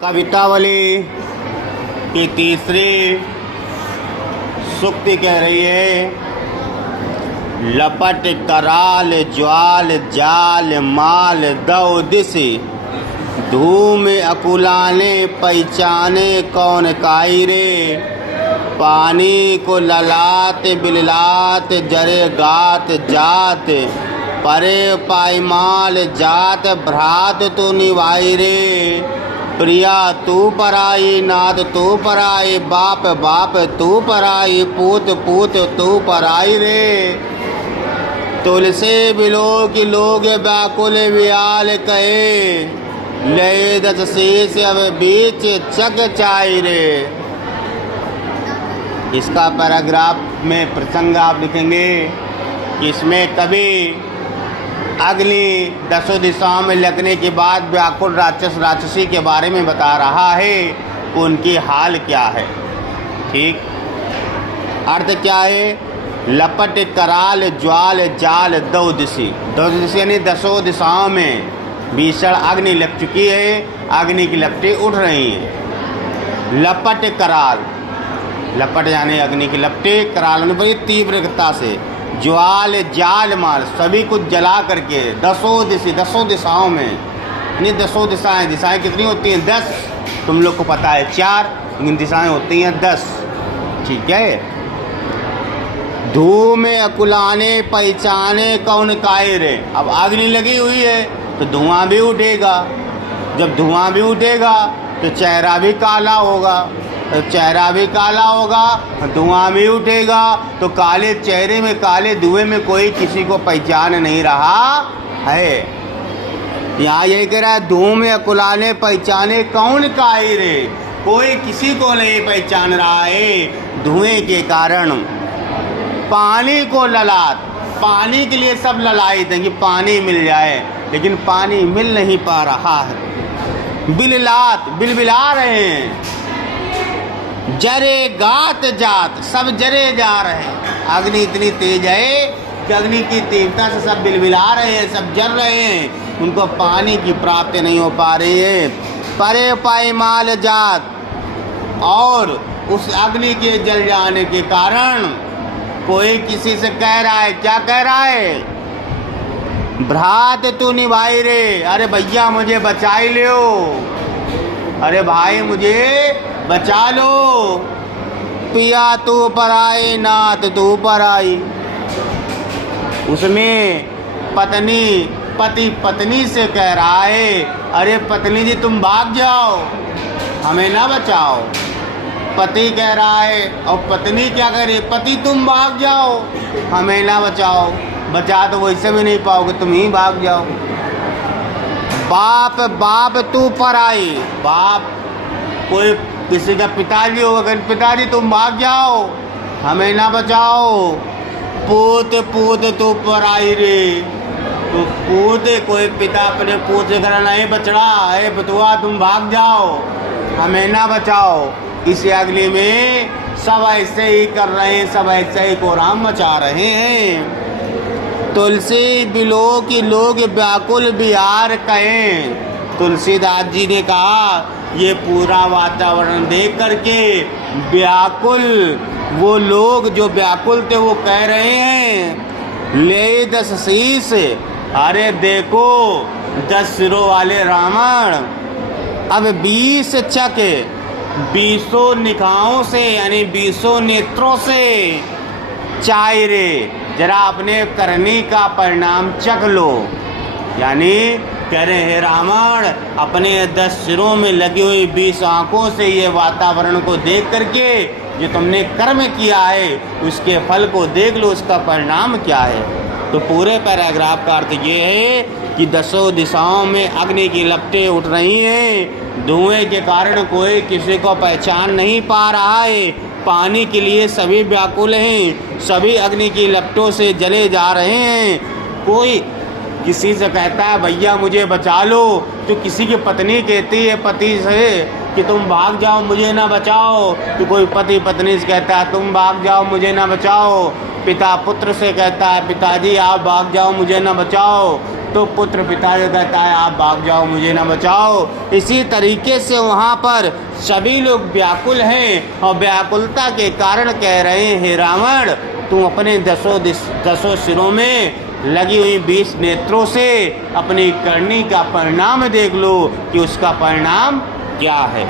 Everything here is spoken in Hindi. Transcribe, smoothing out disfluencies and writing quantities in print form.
कवितावली की तीसरी सूक्ति कह रही है, लपट कराल ज्वाल जाल माल दौ दिसी, धूम अकुलाने पहचाने कौन काई रे, पानी को ललात बिललात जरे गात जात, परे पायमाल जात भ्रात तो निभाई रे, प्रिया तू पराई नाद तू पराई, बाप बाप तू पराई, पूत पूत तू पराई रे, तुलसी बिलो की लोग व्याकुल व्याल कहे, ले दस शीश अब बीच चक चाई रे। इसका पैराग्राफ में प्रसंग आप लिखेंगे कि इसमें कभी अग्नि दसों दिशाओं में लगने के बाद व्याकुल राक्षस राक्षसी के बारे में बता रहा है, उनकी हाल क्या है। ठीक, अर्थ क्या है? लपट कराल ज्वाल जाल दो दिशी, दो दिशी यानी दसों दिशाओं में भीषण अग्नि लग चुकी है, अग्नि की लपटें उठ रही हैं। लपट कराल, लपट यानी अग्नि की लपटें, कराल होने बड़ी तीव्रता से, ज्वाल जाल माल सभी कुछ जला करके, दसों दिशाओं में, नहीं दसों दिशाएं, दिशाएं कितनी होती हैं? 10, तुम लोग को पता है 4, लेकिन दिशाएं होती हैं 10। ठीक है। धूम अकुलाने पहचाने कौन काए रे, अब अग्नि लगी हुई है तो धुआं भी उठेगा, जब धुआं भी उठेगा तो चेहरा भी काला होगा, तो चेहरा भी काला होगा, धुआं भी उठेगा, तो काले चेहरे में काले धुएं में कोई किसी को पहचान नहीं रहा है। यहाँ यही कह रहा है, धूम अकुलाने पहचाने कौन काई रे, कोई किसी को नहीं पहचान रहा है धुएं के कारण। पानी को ललाट, पानी के लिए सब ललायत हैं कि पानी मिल जाए, लेकिन पानी मिल नहीं पा रहा है। बिललात, बिलबिला रहे हैं, जरे गात जात, सब जरे जा रहे हैं। अग्नि इतनी तेज है कि अग्नि की तीव्रता से सब बिलबिला रहे हैं, सब जल रहे हैं, उनको पानी की प्राप्ति नहीं हो पा रही है। परे पायमाल जात, और उस अग्नि के जल जाने के कारण कोई किसी से कह रहा है, क्या कह रहा है? भ्रात तू निभाई रे, अरे भैया मुझे बचा ही लो, अरे भाई मुझे बचा लो। पिया तू पराई नात तू पराई, उसमें पत्नी पति पत्नी से कह रहा है, अरे पत्नी जी तुम भाग जाओ, हमें ना बचाओ। पति कह रहा है, और पत्नी क्या कह रही है? पति तुम भाग जाओ, हमें ना बचाओ। बचा तो वैसे भी नहीं पाओगे, तुम ही भाग जाओ। बाप बाप तू पराई, बाप कोई किसी का पिताजी होगा, अगर पिताजी तुम भाग जाओ, हमें ना बचाओ। पूत पूत तू पराई रे, तो पूत कोई पिता अपने पूत से करा, नहीं बचड़ा है बतुआ तुम भाग जाओ, हमें ना बचाओ। इस अगली में सब ऐसे ही कर रहे हैं, सब ऐसे ही कोराम मचा रहे हैं। तुलसी बिलो की लोग व्याकुल बिहार कहें, तुलसीदास जी ने कहा ये पूरा वातावरण देख करके व्याकुल, वो लोग जो व्याकुल थे वो कह रहे हैं, ले 10 शीश, अरे देखो 10 सिरों वाले रावण, अब 20 चक, 20 निगाहों से यानी 20 नेत्रों से चाय रे, जरा अपने करनी का परिणाम चख लो। यानी कह रहे हैं रावण, अपने 10 सिरों में लगी हुई 20 आँखों से ये वातावरण को देख करके जो तुमने कर्म किया है उसके फल को देख लो, उसका परिणाम क्या है। तो पूरे पैराग्राफ का अर्थ ये है कि 10 दिशाओं में अग्नि की लपटें उठ रही हैं, धुएं के कारण कोई किसी को पहचान नहीं पा रहा है, पानी के लिए सभी व्याकुल हैं, सभी अग्नि की लपटों से जले जा रहे हैं। कोई किसी से कहता है भैया मुझे बचा लो, तो किसी की पत्नी कहती है पति से कि तुम भाग जाओ मुझे ना बचाओ, तो कोई पति पत्नी से कहता है तुम भाग जाओ मुझे ना बचाओ। पिता पुत्र से कहता है पिताजी आप भाग जाओ मुझे ना बचाओ। तो पुत्र पिता जो कहता है आप भाग जाओ, मुझे ना बचाओ। इसी तरीके से वहाँ पर सभी लोग व्याकुल हैं और व्याकुलता के कारण कह रहे हैं, हे रावण, तुम अपने दसों सिरों में लगी हुई 20 नेत्रों से अपनी करनी का परिणाम देख लो कि उसका परिणाम क्या है।